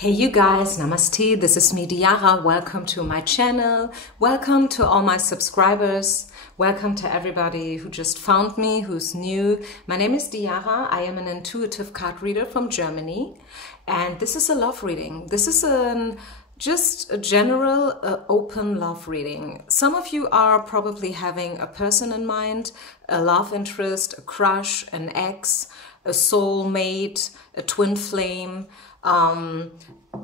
Hey you guys, namaste, this is me Diara, welcome to my channel, welcome to all my subscribers, welcome to everybody who just found me, who's new. My name is Diara, I am an intuitive card reader from Germany, and this is a love reading. This is just a general open love reading. Some of you are probably having a person in mind, a love interest, a crush, an ex, a soulmate, a twin flame.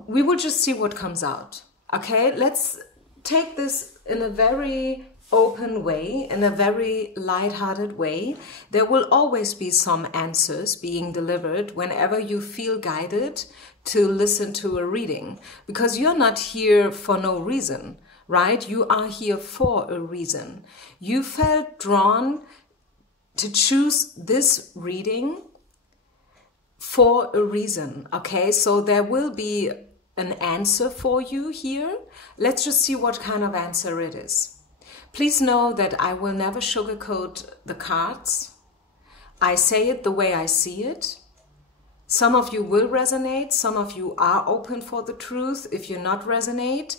We will just see what comes out. Okay, let's take this in a very open way, in a very light-hearted way. There will always be some answers being delivered whenever you feel guided to listen to a reading, because you're not here for no reason, right? You are here for a reason. You felt drawn to choose this reading for a reason, okay? So there will be an answer for you here. Let's just see what kind of answer it is. Please know that I will never sugarcoat the cards. I say it the way I see it. Some of you will resonate, some of you are open for the truth. If you not resonate,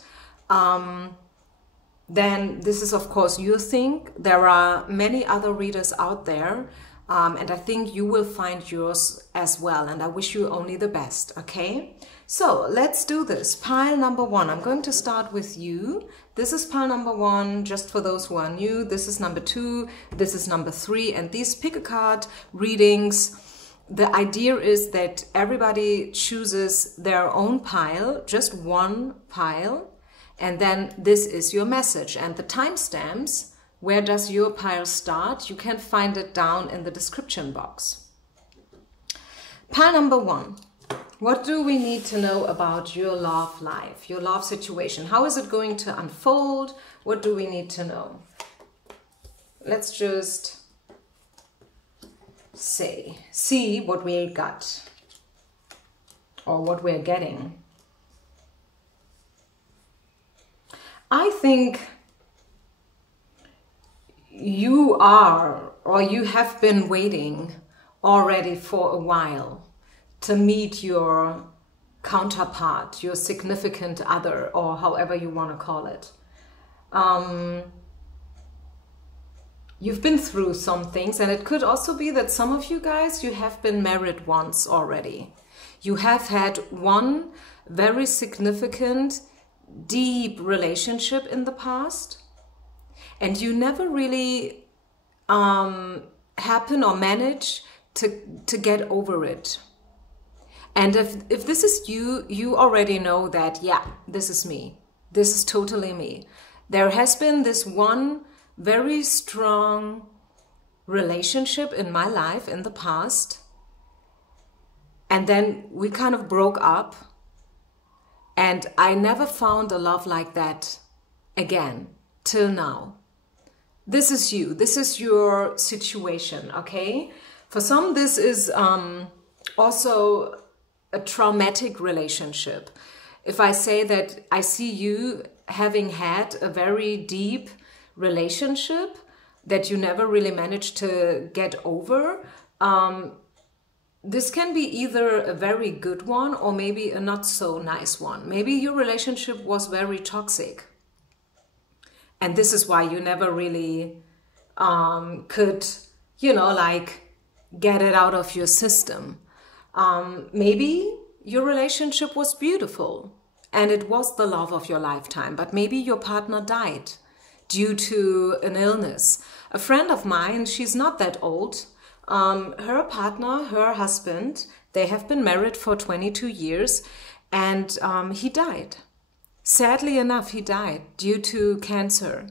then this is of course your thing. There are many other readers out there, and I think you will find yours as well, and I wish you only the best, okay? So let's do this. Pile number one. I'm going to start with you. This is pile number one, just for those who are new. This is number two, this is number three, and these pick a card readings, the idea is that everybody chooses their own pile, just one pile, and then this is your message. And the timestamps, where does your pile start? You can find it down in the description box. Pile number one. What do we need to know about your love life, your love situation? How is it going to unfold? What do we need to know? Let's just see what we got or what we're getting. I think you are, or you have been waiting already for a while to meet your counterpart, your significant other, or however you want to call it. You've been through some things, and it could also be that some of you guys, you have been married once already. You have had one very significant, deep relationship in the past, and you never really happen or manage to get over it. And if this is you, you already know that, yeah, this is me. This is totally me. There has been this one very strong relationship in my life in the past. And then we kind of broke up. And I never found a love like that again, till now. This is you. This is your situation, okay? For some, this is also a traumatic relationship. If I say that I see you having had a very deep relationship that you never really managed to get over, this can be either a very good one or maybe a not so nice one. Maybe your relationship was very toxic, and this is why you never really could, you know, like get it out of your system. Maybe your relationship was beautiful and it was the love of your lifetime, but maybe your partner died due to an illness. A friend of mine, she's not that old, her partner, her husband, they have been married for 22 years, and he died. Sadly enough, he died due to cancer.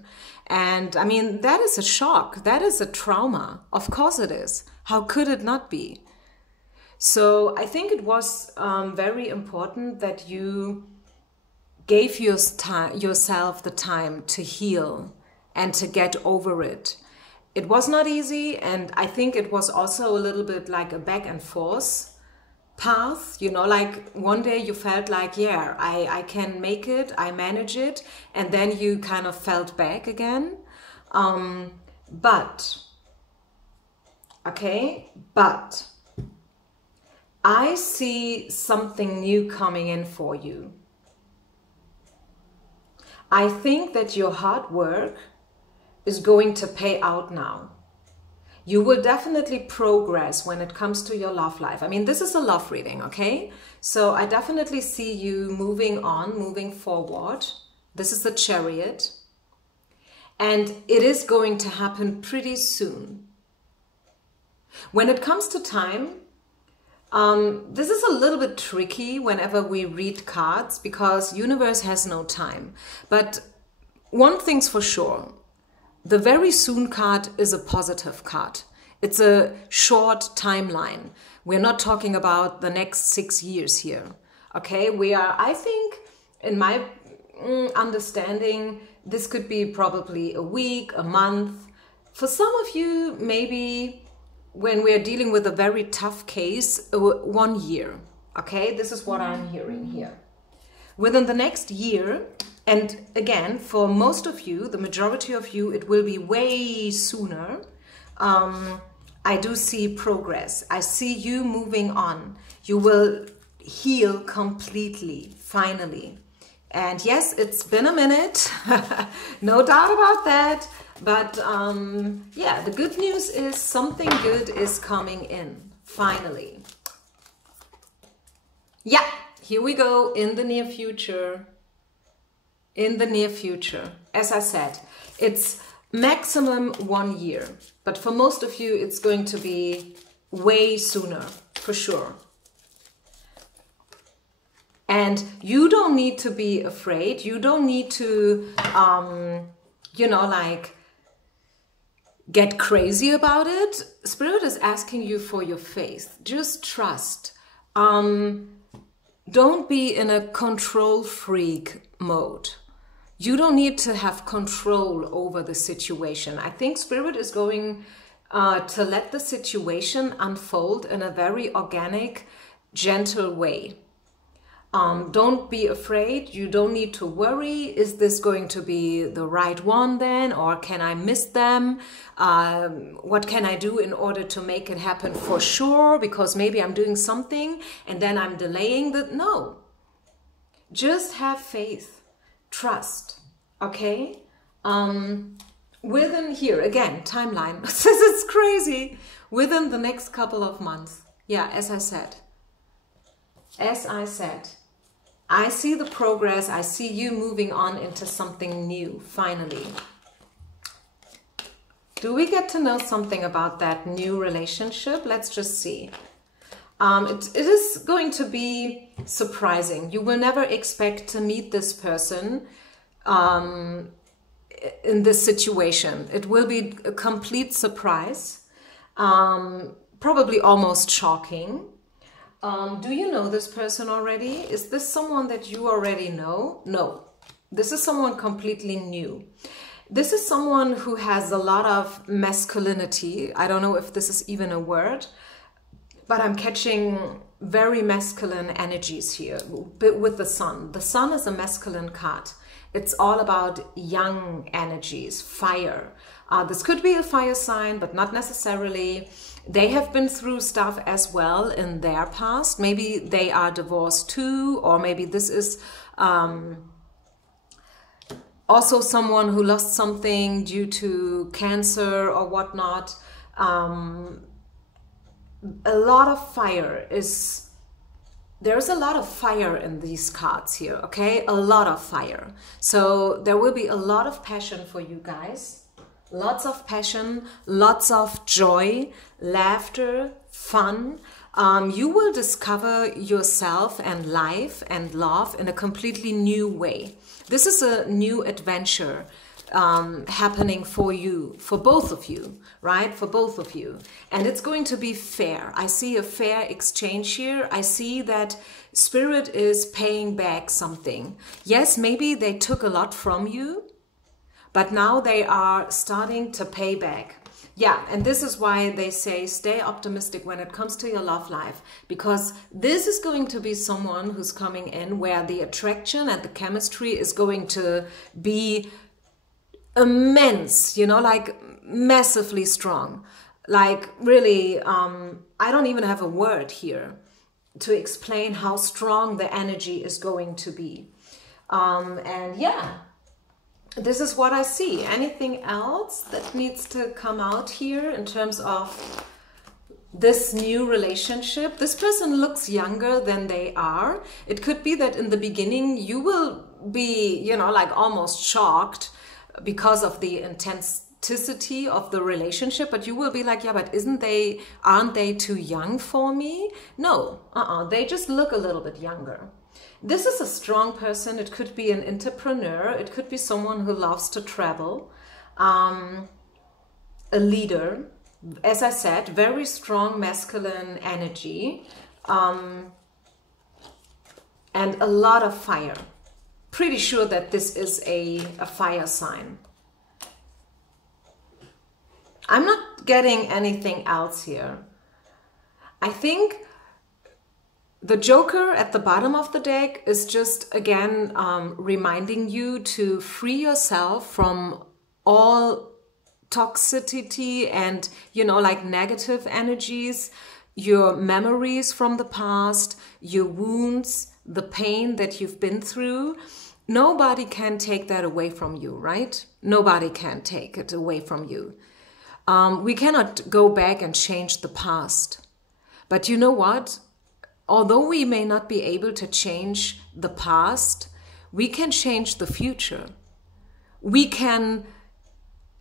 And I mean, that is a shock. That is a trauma. Of course it is. How could it not be? So I think it was very important that you gave yourself the time to heal and to get over it. It was not easy, and I think it was also a little bit like a back and forth path, you know, like one day you felt like, yeah, I can make it, I manage it, and then you kind of felt back again. But I see something new coming in for you. I think that your hard work is going to pay out now. You will definitely progress when it comes to your love life. I mean, this is a love reading, okay? So I definitely see you moving on, moving forward. This is the Chariot. And it is going to happen pretty soon. When it comes to time, this is a little bit tricky whenever we read cards because universe has no time. But one thing's for sure. The very soon card is a positive card. It's a short timeline. We're not talking about the next 6 years here. Okay, we are, I think, in my understanding, this could be probably a week, a month. For some of you, maybe when we're dealing with a very tough case, 1 year. Okay, this is what I'm hearing here. Within the next year, and again, for most of you, the majority of you, it will be way sooner. I do see progress. I see you moving on. You will heal completely, finally. And yes, it's been a minute, no doubt about that. But yeah, the good news is something good is coming in, finally. Yeah, here we go, in the near future. In the near future. As I said, it's maximum 1 year. But for most of you, it's going to be way sooner, for sure. And you don't need to be afraid. You don't need to, you know, like, get crazy about it. Spirit is asking you for your faith. Just trust. Don't be in a control freak mode. You don't need to have control over the situation. I think Spirit is going to let the situation unfold in a very organic, gentle way. Don't be afraid. You don't need to worry. Is this going to be the right one then? Or can I miss them? What can I do in order to make it happen for sure? Because maybe I'm doing something and then I'm delaying that. No. Just have faith. Trust. Okay? Within here, again, timeline. This is crazy. Within the next couple of months. Yeah, as I said. As I said. I see the progress. I see you moving on into something new, finally. Do we get to know something about that new relationship? Let's just see. It is going to be surprising. You will never expect to meet this person in this situation. It will be a complete surprise, probably almost shocking. Do you know this person already? Is this someone that you already know? No, this is someone completely new. This is someone who has a lot of masculinity. I don't know if this is even a word, but I'm catching very masculine energies here with the sun. The sun is a masculine card. It's all about young energies, fire. This could be a fire sign, but not necessarily. They have been through stuff as well in their past. Maybe they are divorced too, or maybe this is also someone who lost something due to cancer or whatnot. A lot of fire is... There's a lot of fire in these cards here, okay? A lot of fire. So there will be a lot of passion for you guys. Lots of passion, lots of joy, laughter, fun. You will discover yourself and life and love in a completely new way. This is a new adventure happening for you, for both of you, right? For both of you. And it's going to be fair. I see a fair exchange here. I see that Spirit is paying back something. Yes, maybe they took a lot from you, but now they are starting to pay back. Yeah, and this is why they say stay optimistic when it comes to your love life, because this is going to be someone who's coming in where the attraction and the chemistry is going to be immense, you know, like massively strong. Like really, I don't even have a word here. to explain how strong the energy is going to be. And yeah, this is what I see. Anything else that needs to come out here in terms of this new relationship? This person looks younger than they are. It could be that in the beginning you will be, you know, like almost shocked because of the intensity of the relationship, but you will be like, yeah, but aren't they too young for me? No, they just look a little bit younger. This is a strong person. It could be an entrepreneur. It could be someone who loves to travel, a leader. As I said, very strong masculine energy, and a lot of fire. Pretty sure that this is a fire sign. I'm not getting anything else here. I think the Joker at the bottom of the deck is just, again, reminding you to free yourself from all toxicity and, you know, like negative energies, your memories from the past, your wounds, the pain that you've been through. Nobody can take that away from you, right? Nobody can take it away from you. We cannot go back and change the past. But you know what? Although we may not be able to change the past, we can change the future. We can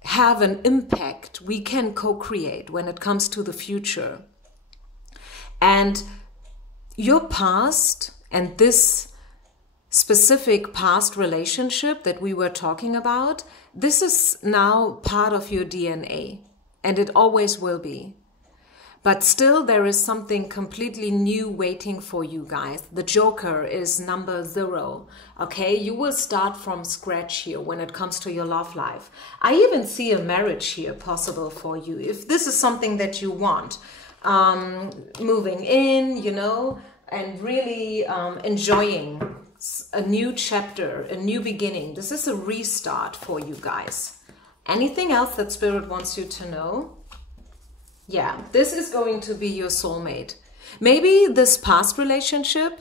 have an impact. We can co-create when it comes to the future. And your past and this specific past relationship that we were talking about, this is now part of your DNA, and it always will be. But still, there is something completely new waiting for you guys. The Joker is number 0. Okay, you will start from scratch here when it comes to your love life. I even see a marriage here possible for you, if this is something that you want. Moving in, you know, and really enjoying a new chapter, a new beginning. This is a restart for you guys. Anything else that Spirit wants you to know? Yeah, this is going to be your soulmate. Maybe this past relationship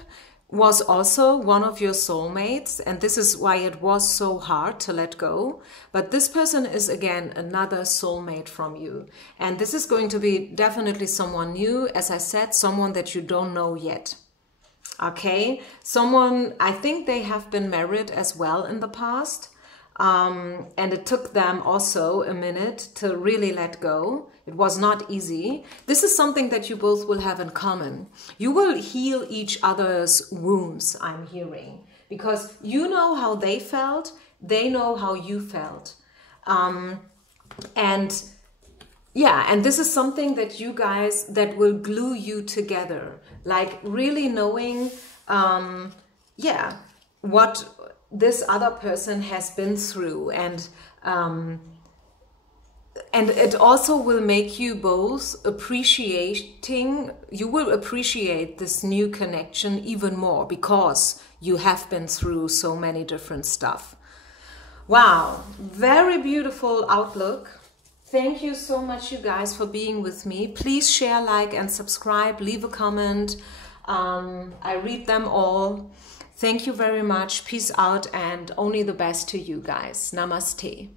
was also one of your soulmates, and this is why it was so hard to let go. But this person is, again, another soulmate from you. And this is going to be definitely someone new. As I said, someone that you don't know yet. Okay, someone, I think they have been married as well in the past. And it took them also a minute to really let go. It was not easy. This is something that you both will have in common. You will heal each other's wounds, I'm hearing. Because you know how they felt, they know how you felt. And yeah, and this is something that you guys, that will glue you together. Like really knowing, yeah, what this other person has been through, and it also will make you both appreciating, you will appreciate this new connection even more because you have been through so many different stuff. Wow, very beautiful outlook. Thank you so much, you guys, for being with me. Please share, like, and subscribe. Leave a comment. I read them all. Thank you very much. Peace out, and only the best to you guys. Namaste.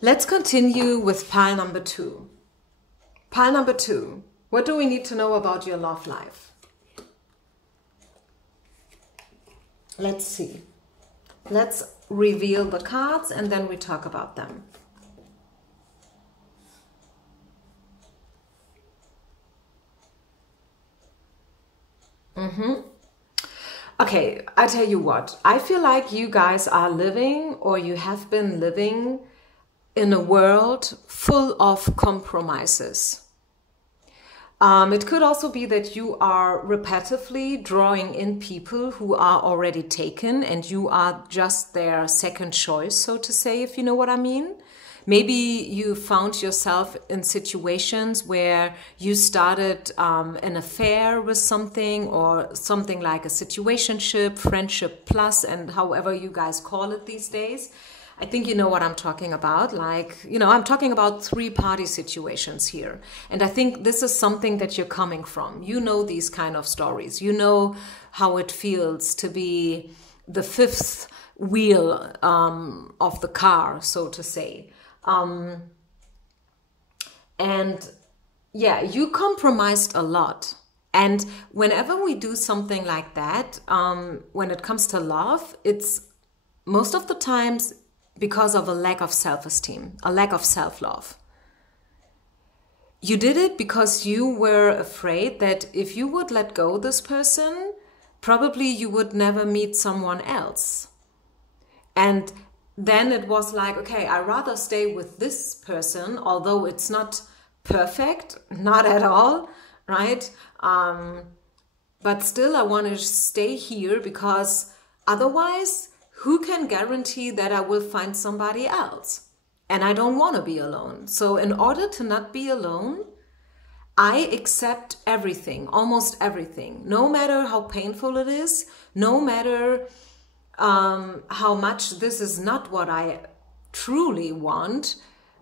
Let's continue with pile number 2. Pile number 2. What do we need to know about your love life? Let's see. Let's reveal the cards and then we talk about them. Okay, I tell you what, I feel like you guys are living, or you have been living, in a world full of compromises. It could also be that you are repetitively drawing in people who are already taken and you are just their second choice, so to say, if you know what I mean. Maybe you found yourself in situations where you started an affair with something, or something like a situationship, friendship plus, and however you guys call it these days. I think you know what I'm talking about. Like, you know, I'm talking about three-party situations here. And I think this is something that you're coming from. You know these kind of stories. You know how it feels to be the fifth wheel of the car, so to say. And yeah, you compromised a lot. And whenever we do something like that, when it comes to love, it's most of the times because of a lack of self-esteem, a lack of self-love. You did it because you were afraid that if you would let go this person, probably you would never meet someone else. And then it was like, okay, I'd rather stay with this person, although it's not perfect, not at all, right? But still I want to stay here because otherwise, who can guarantee that I will find somebody else? And I don't want to be alone. So in order to not be alone, I accept everything, almost everything, no matter how painful it is, no matter how much this is not what I truly want,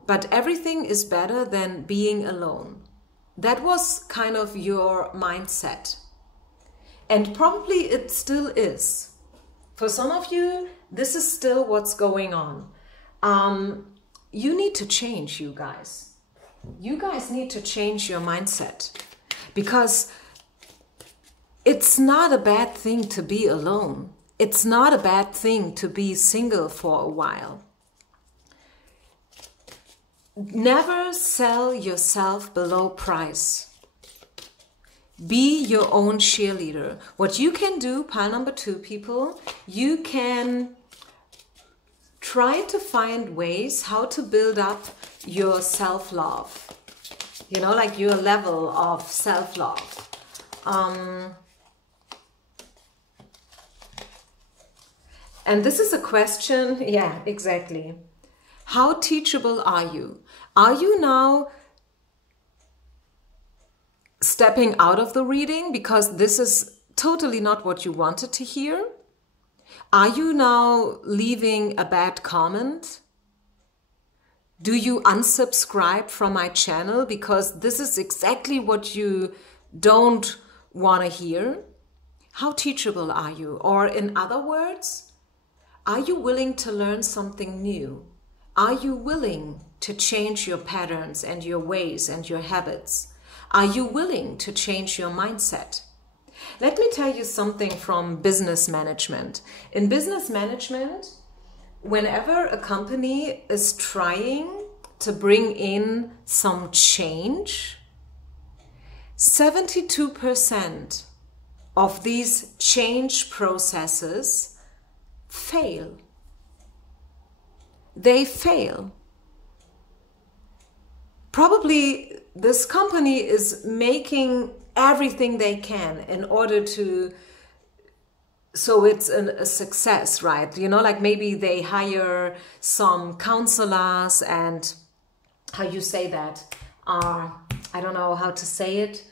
but everything is better than being alone. That was kind of your mindset. And probably it still is. For some of you, this is still what's going on. You need to change, you guys. You guys need to change your mindset. Because it's not a bad thing to be alone. It's not a bad thing to be single for a while. Never sell yourself below price. Be your own cheerleader. What you can do, pile number 2, people, you can try to find ways how to build up your self-love. You know, like your level of self-love. And this is a question, yeah, exactly. How teachable are you? Are you now stepping out of the reading because this is totally not what you wanted to hear? Are you now leaving a bad comment? Do you unsubscribe from my channel because this is exactly what you don't want to hear? How teachable are you? Or in other words, are you willing to learn something new? Are you willing to change your patterns and your ways and your habits? Are you willing to change your mindset? Let me tell you something from business management. In business management, whenever a company is trying to bring in some change, 72% of these change processes fail. They fail. Probably this company is making everything they can in order to, so it's a success, right? You know, like maybe they hire some counselors and, how you say that? I don't know how to say it.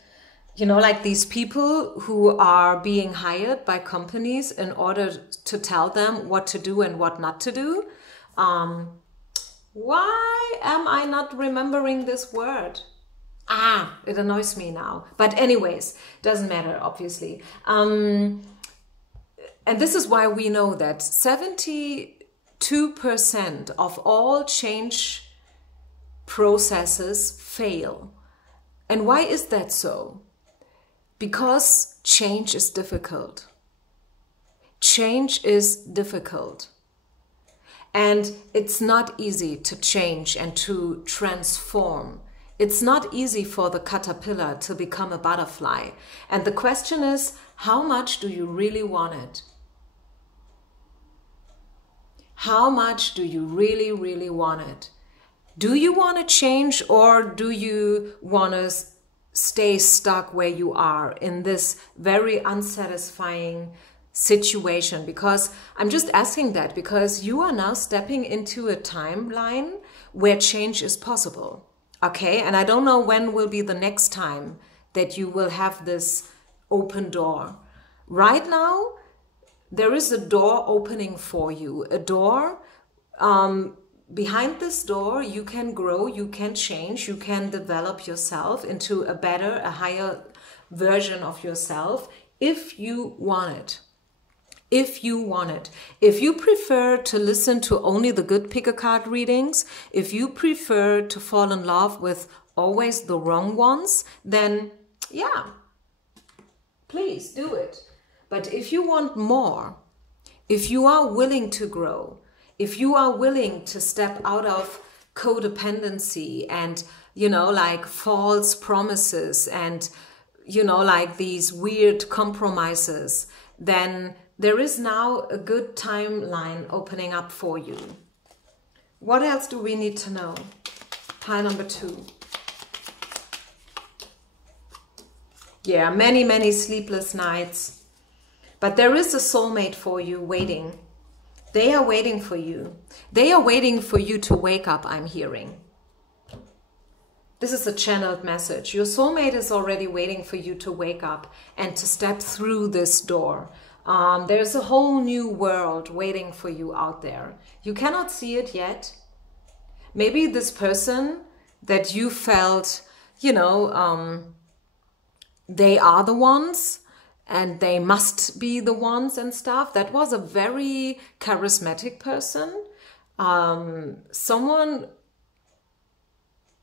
You know, like these people who are being hired by companies in order to tell them what to do and what not to do. Why am I not remembering this word? It annoys me now. But anyways, doesn't matter, obviously. And this is why we know that 72% of all change processes fail. And why is that so? Because change is difficult. Change is difficult. And it's not easy to change and to transform. It's not easy for the caterpillar to become a butterfly. And the question is, how much do you really want it? How much do you really, really want it? Do you want to change, or do you want to stay stuck where you are in this very unsatisfying situation? Because I'm just asking that because you are now stepping into a timeline where change is possible. Okay, and I don't know when will be the next time that you will have this open door. Right now, there is a door opening for you, a door behind this door, you can grow, you can change, you can develop yourself into a better, a higher version of yourself if you want it. If you want it. If you prefer to listen to only the good pick-a-card readings, if you prefer to fall in love with always the wrong ones, then yeah, please do it. But if you want more, if you are willing to grow, if you are willing to step out of codependency and, you know, like false promises and, you know, like these weird compromises, then there is now a good timeline opening up for you. What else do we need to know? Pile number 2. Yeah, many, many sleepless nights. But there is a soulmate for you waiting. They are waiting for you. They are waiting for you to wake up, I'm hearing. This is a channeled message. Your soulmate is already waiting for you to wake up and to step through this door. There's a whole new world waiting for you out there. You cannot see it yet. Maybe this person that you felt, you know, they are the ones and they must be the ones and stuff. That was a very charismatic person. Someone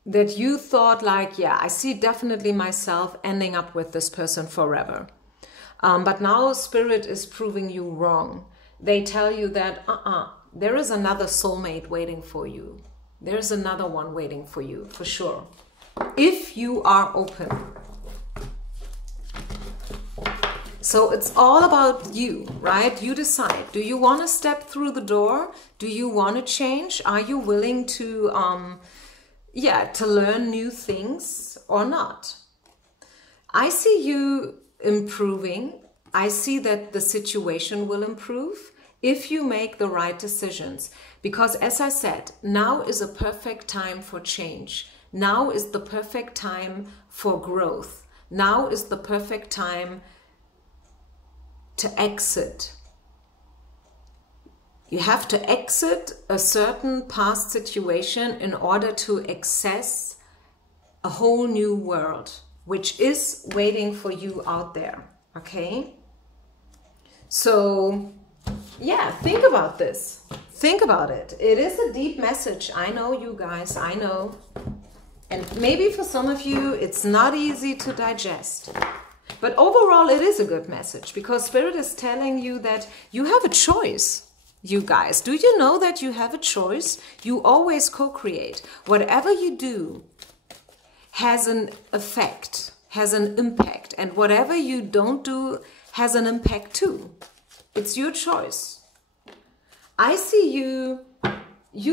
that you thought like, yeah, I see definitely myself ending up with this person forever. But now Spirit is proving you wrong. They tell you that, there is another soulmate waiting for you. There's another one waiting for you, for sure. If you are open. So it's all about you, right? You decide. Do you want to step through the door? Do you want to change? Are you willing to, to learn new things or not? I see you improving. I see that the situation will improve if you make the right decisions. Because as I said, now is a perfect time for change. Now is the perfect time for growth. Now is the perfect time to exit. You have to exit a certain past situation in order to access a whole new world, which is waiting for you out there, okay? So, yeah, think about this. Think about it. It is a deep message. I know, you guys, I know. And maybe for some of you, it's not easy to digest. But overall, it is a good message because Spirit is telling you that you have a choice, you guys. Do you know that you have a choice? You always co-create. Whatever you do has an effect, has an impact. And whatever you don't do has an impact too. It's your choice. I see you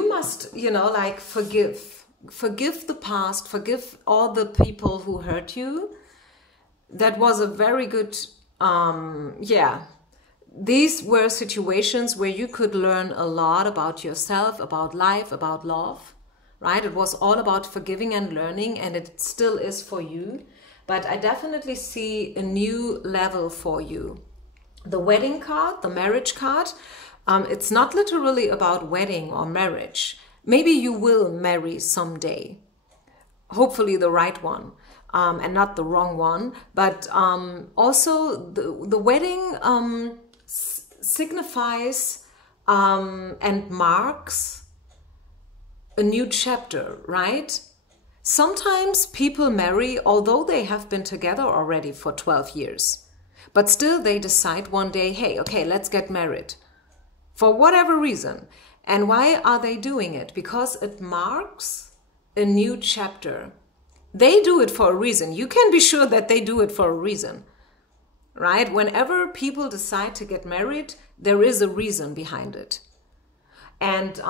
must, you know, like forgive. Forgive the past, forgive all the people who hurt you. That was a very good, these were situations where you could learn a lot about yourself, about life, about love, right? It was all about forgiving and learning, and it still is for you. But I definitely see a new level for you. The wedding card, the marriage card, it's not literally about wedding or marriage. Maybe you will marry someday, hopefully the right one. And not the wrong one, but also the wedding signifies and marks a new chapter, right? Sometimes people marry although they have been together already for 12 years, but still they decide one day, hey, okay, let's get married for whatever reason. And why are they doing it? Because it marks a new chapter. They do it for a reason. You can be sure that they do it for a reason, right? Whenever people decide to get married, there is a reason behind it. And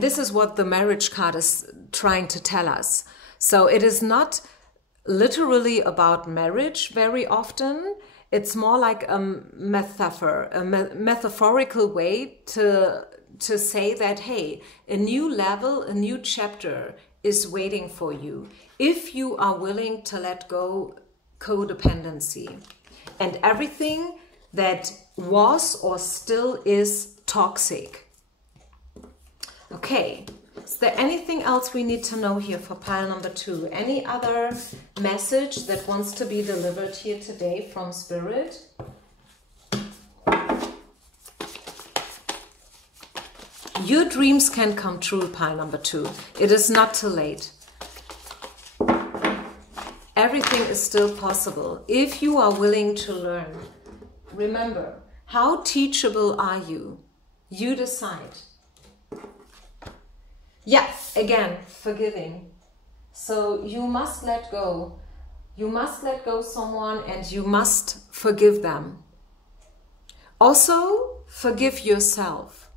this is what the marriage card is trying to tell us. So it is not literally about marriage very often. It's more like a metaphor, a metaphorical way to say that, hey, a new level, a new chapter is waiting for you if you are willing to let go codependency and everything that was or still is toxic. Okay, is there anything else we need to know here for pile number 2? Any other message that wants to be delivered here today from Spirit? Your dreams can come true, pile number 2. It is not too late. Everything is still possible if you are willing to learn. Remember, how teachable are you? You decide. Yeah, again, forgiving. So you must let go. You must let go someone and you must forgive them. Also, forgive yourself.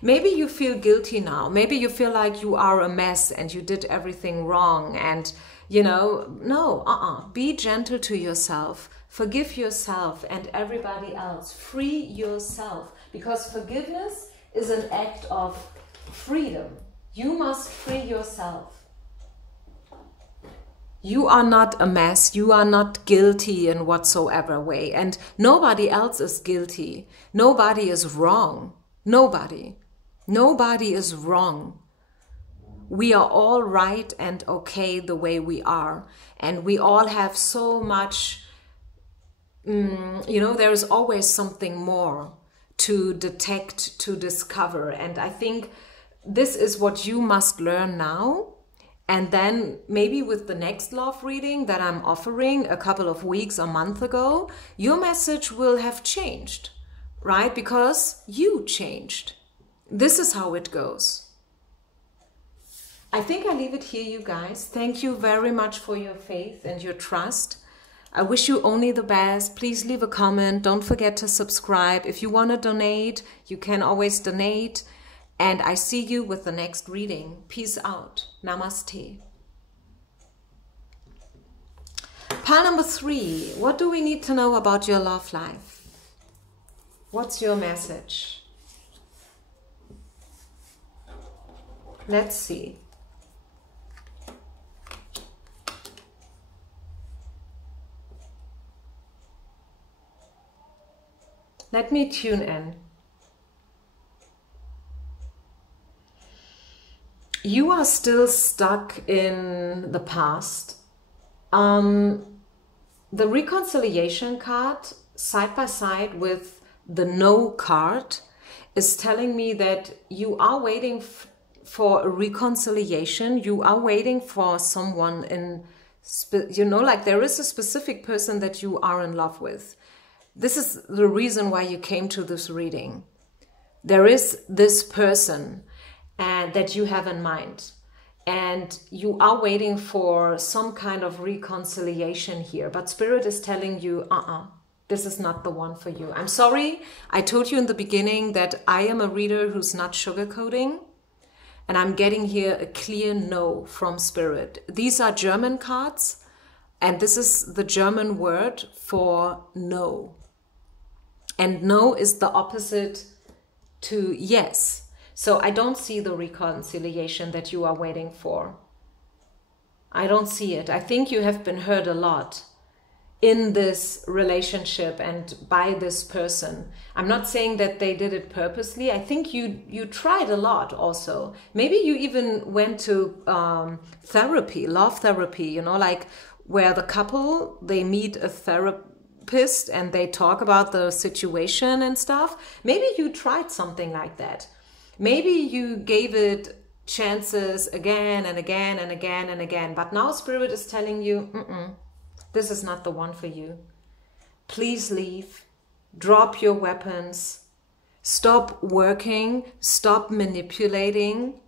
Maybe you feel guilty now. Maybe you feel like you are a mess and you did everything wrong. And, you know, no, Be gentle to yourself. Forgive yourself and everybody else. Free yourself. Because forgiveness is an act of freedom. You must free yourself. You are not a mess. You are not guilty in whatsoever way. And nobody else is guilty. Nobody is wrong. Nobody. Nobody is wrong. We are all right and okay the way we are. And we all have so much, you know, there is always something more to detect, to discover. And I think this is what you must learn now. And then maybe with the next love reading that I'm offering a couple of weeks or month ago, your message will have changed. Right? Because you changed. This is how it goes. I think I leave it here, you guys. Thank you very much for your faith and your trust. I wish you only the best. Please leave a comment. Don't forget to subscribe. If you want to donate, you can always donate. And I see you with the next reading. Peace out. Namaste. Pile number 3. What do we need to know about your love life? What's your message? Let's see. Let me tune in. You are still stuck in the past. The reconciliation card, side by side with the no card, is telling me that you are waiting for a reconciliation. You are waiting for someone in, you know, like there is a specific person that you are in love with. This is the reason why you came to this reading. There is this person that you have in mind. And you are waiting for some kind of reconciliation here. But Spirit is telling you, this is not the one for you. I'm sorry, I told you in the beginning that I am a reader who's not sugarcoating. And I'm getting here a clear no from Spirit. These are German cards. And this is the German word for no. And no is the opposite to yes. So I don't see the reconciliation that you are waiting for. I don't see it. I think you have been hurt a lot in this relationship and by this person. I'm not saying that they did it purposely. I think you tried a lot also. Maybe you even went to therapy, love therapy, you know, like where the couple, they meet a therapist and they talk about the situation and stuff. Maybe you tried something like that. Maybe you gave it chances again and again and again and again. But now Spirit is telling you, this is not the one for you. Please leave. Drop your weapons. Stop working. Stop manipulating.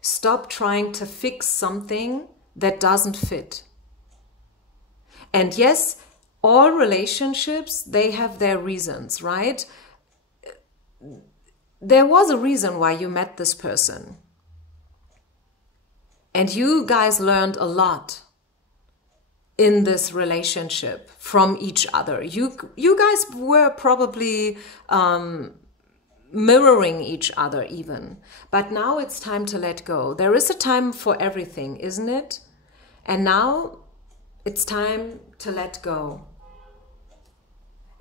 Stop trying to fix something that doesn't fit. And yes, all relationships, they have their reasons, right? There was a reason why you met this person. And you guys learned a lot in this relationship from each other. You guys were probably mirroring each other even. But now it's time to let go. There is a time for everything, isn't it? And now it's time to let go.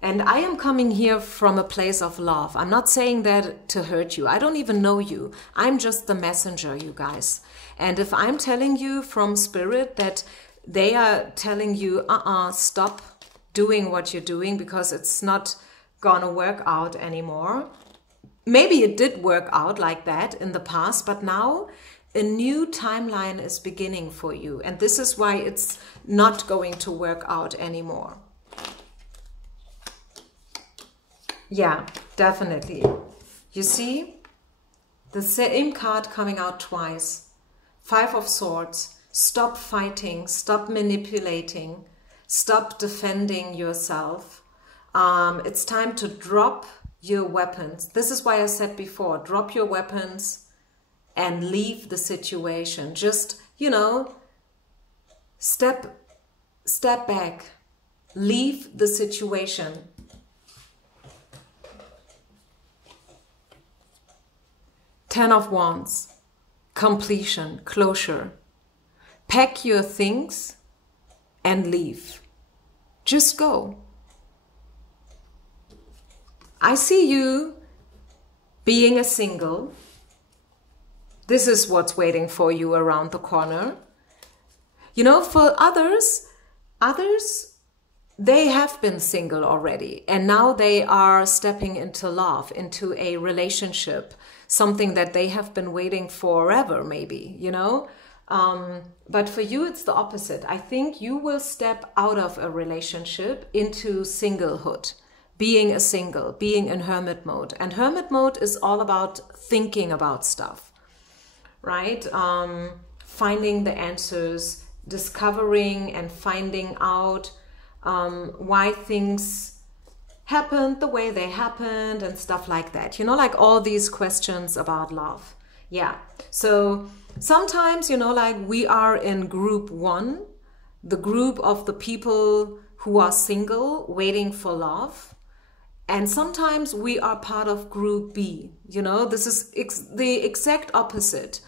And I am coming here from a place of love. I'm not saying that to hurt you. I don't even know you. I'm just the messenger, you guys. And if I'm telling you from spirit that they are telling you, stop doing what you're doing because it's not gonna work out anymore. Maybe it did work out like that in the past, but now a new timeline is beginning for you. And this is why it's not going to work out anymore. Yeah, definitely. You see, the same card coming out twice. 5 of Swords. Stop fighting, stop manipulating, stop defending yourself. It's time to drop your weapons. This is why I said before, drop your weapons and leave the situation. Just, you know, step back, leave the situation. Ten of Wands, completion, closure. Pack your things and leave. Just go. I see you being a single. This is what's waiting for you around the corner. You know, for others, they have been single already, and now they are stepping into love, into a relationship, something that they have been waiting forever, maybe, you know. But for you, it's the opposite. I think you will step out of a relationship into singlehood, being a single, being in hermit mode. And hermit mode is all about thinking about stuff, right? Finding the answers, discovering and finding out why things happened the way they happened and stuff like that. You know, like all these questions about love. Yeah. So sometimes, you know, like we are in group 1, the group of the people who are single, waiting for love. And sometimes we are part of group B. You know, this is the exact opposite.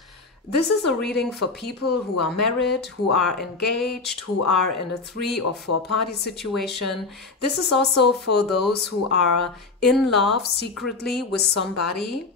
This is a reading for people who are married, who are engaged, who are in a 3 or 4 party situation. This is also for those who are in love secretly with somebody,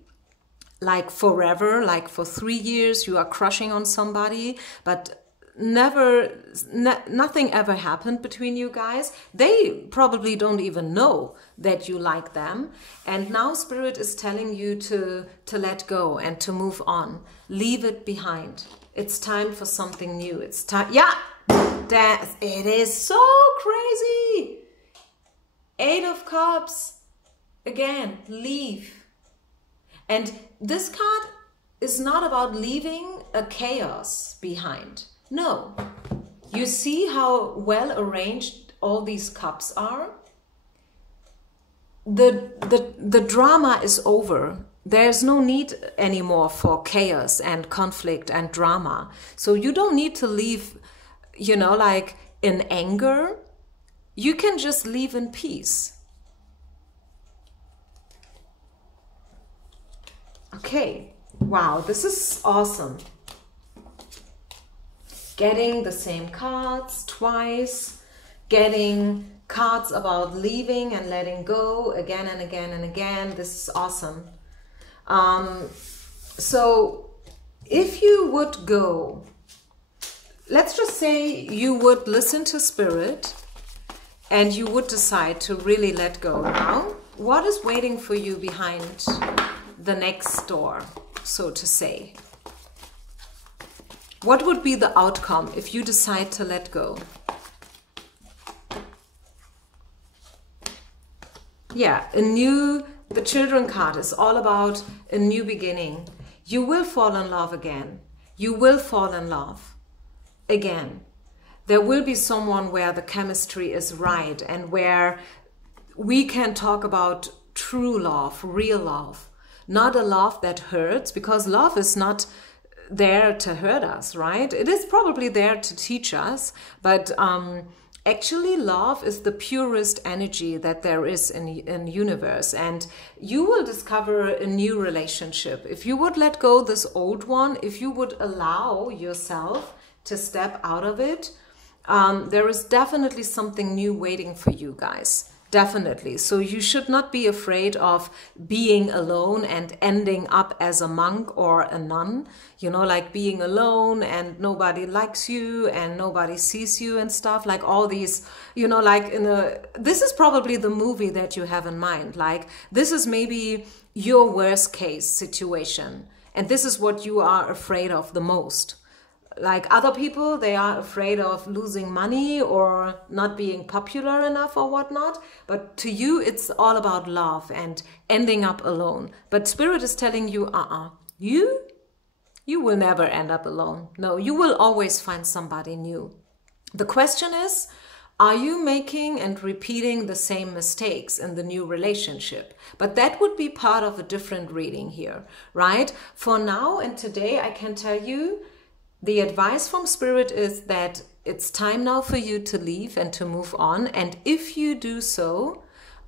like forever, like for 3 years you are crushing on somebody, but nothing ever happened between you guys. They probably don't even know that you like them. And now Spirit is telling you to let go and to move on. Leave it behind. It's time for something new. It's time. Yeah, it is so crazy. 8 of Cups. Again, leave. And this card is not about leaving a chaos behind. No. You see how well arranged all these cups are? The drama is over. There's no need anymore for chaos and conflict and drama. So you don't need to leave, you know, like in anger. You can just leave in peace. Okay. Wow, this is awesome. Getting the same cards twice, getting cards about leaving and letting go again and again and again. This is awesome. So if you would go, let's just say you would listen to Spirit and you would decide to really let go now, what is waiting for you behind the next door, so to say? What would be the outcome if you decide to let go? Yeah, the Children card is all about a new beginning. You will fall in love again. You will fall in love again. There will be someone where the chemistry is right and where we can talk about true love, real love, not a love that hurts, because love is not there to hurt us, right? It is probably there to teach us, but actually love is the purest energy that there is in universe, and you will discover a new relationship if you would let go this old one, if you would allow yourself to step out of it. There is definitely something new waiting for you guys. Definitely. So you should not be afraid of being alone and ending up as a monk or a nun, you know, like being alone and nobody likes you and nobody sees you and stuff, like all these, you know, like this is probably the movie that you have in mind. Like this is maybe your worst case situation. And this is what you are afraid of the most. Like other people, they are afraid of losing money or not being popular enough or whatnot. But to you, it's all about love and ending up alone. But Spirit is telling you, you will never end up alone. No, you will always find somebody new. The question is, are you making and repeating the same mistakes in the new relationship? But that would be part of a different reading here, right? For now and today, I can tell you, the advice from Spirit is that it's time now for you to leave and to move on. And if you do so,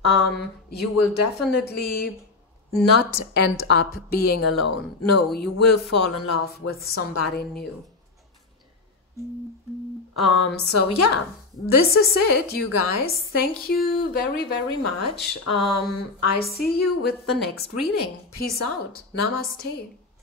you will definitely not end up being alone. No, you will fall in love with somebody new. So yeah, this is it, you guys. Thank you very, very much. I see you with the next reading. Peace out. Namaste.